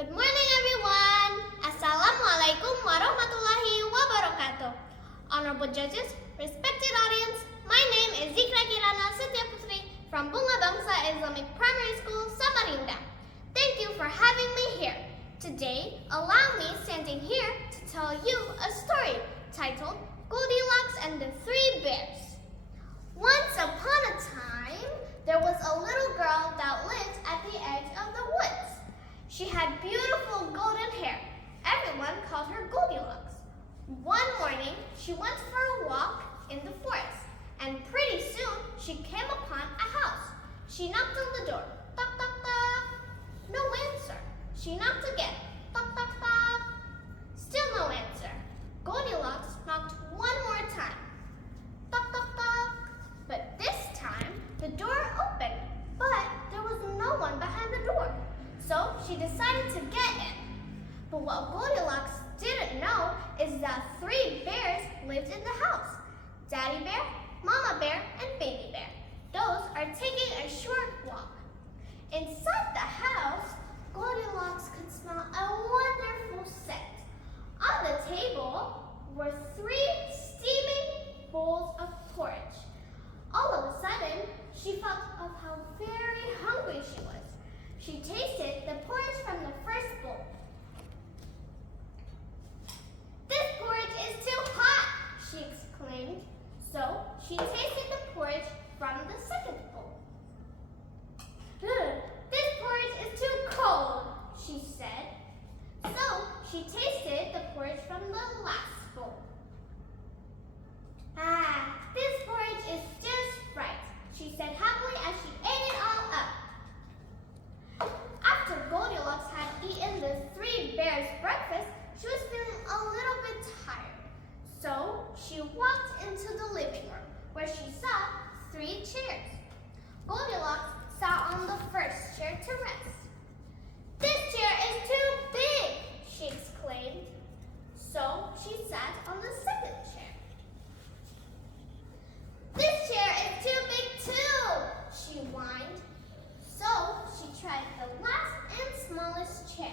Good morning, everyone. Assalamualaikum warahmatullahi wabarakatuh. Honorable judges, respected audience, my name is Dzikra Kirana Setyaputri from Bunga Bangsa Islamic Primary School, Samarinda. Thank you for having me here. Today, allow me standing here to tell you a story titled Goldilocks and the Three Bears. Once upon a time, there was a little girl that lived at the edge of the woods. She had beautiful golden hair. Everyone called her Goldilocks. One morning, she went for a walk in the forest, and pretty soon she came upon a house. She knocked on the door. Knock, knock, knock. No answer. She knocked again. Knock, knock, knock. Still no answer. Goldilocks knocked one more time. Knock, knock, knock. But this time, the door opened, but there was no one behind the door. So she decided to get in. But what Goldilocks didn't know is that three bears lived in the house. Daddy bear, mama bear, and baby bear. Those are taking a short walk. Inside the house, Goldilocks could smell a wonderful scent. On the table were three steaming bowls of porridge. All of a sudden, she felt of how very hungry she was. She tasted the porridge from the first bowl. "This porridge is too hot," she exclaimed. So she tasted the porridge from the second bowl. "This porridge is too cold," she said. So she tasted the porridge from the last bowl. "This porridge is just right," she said happily as she ate it all up. After Goldilocks had eaten the three bears' breakfast, she was feeling a little bit tired. So she walked into the living room where she saw three chairs. Goldilocks sat on the first chair to rest. "This chair is too big," she exclaimed. So she sat on the second chair. "This chair is too big too," she whined. So she tried the last and smallest chair.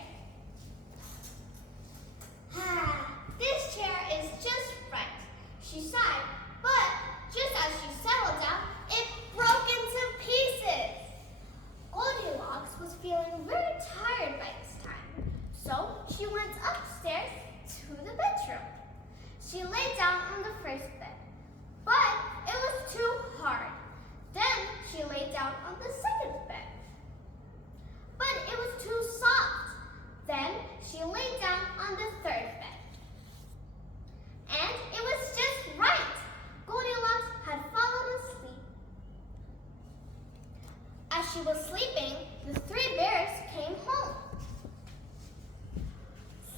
"This chair is just right," she sighed, but just as she settled down, it broke into pieces. Goldilocks was feeling very tired by this time, so she went upstairs to the bedroom. She lay down on the first bed, but it was too hard. Then she lay down on the second bed, but it was too soft. Then she lay down on the third bed. And it was just right. Goldilocks had fallen asleep. As she was sleeping, the three bears came home.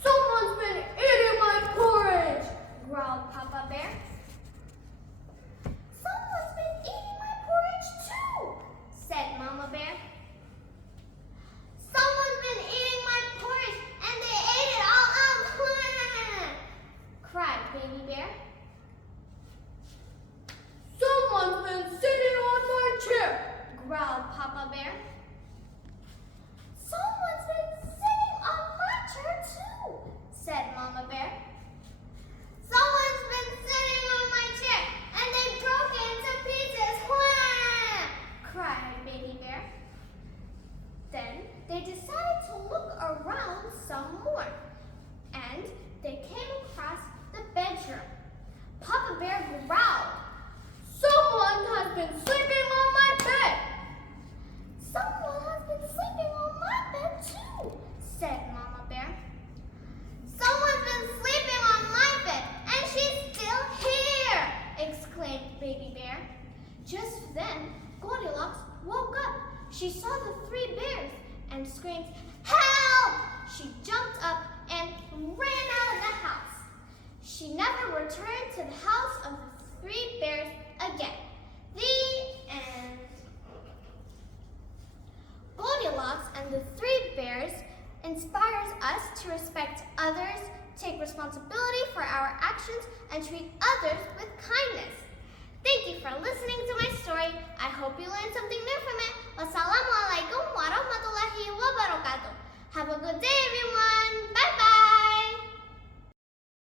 "Someone's been eating my porridge," growled Papa Bear. "Someone's been eating my porridge too," said Mama Bear. "Someone's been eating my porridge and they ate it all up," cried Baby Bear. "Someone's been sitting on my chair," growled Papa Bear. "Someone's been sitting on my chair too," said Mama Bear. "Someone's been sitting on my chair and they broke it into pieces," cried Baby Bear. Then they decided to look around some more, and they came across the bedroom. Papa Bear growled, "Someone has been sleeping on my bed." "Someone has been sleeping on my bed too," said Mama Bear. "Someone's been sleeping on my bed and she's still here," exclaimed Baby Bear. Just then, Goldilocks woke up. She saw the three bears and screamed, "Help!" She jumped up and ran out of the house. She never returned to the house of the three bears again. The end. Goldilocks and the three bears inspires us to respect others, take responsibility for our actions, and treat others with kindness. Thank you for listening to my story. I hope you learned something new from it. Wassalamualaikum warahmatullahi wabarakatuh.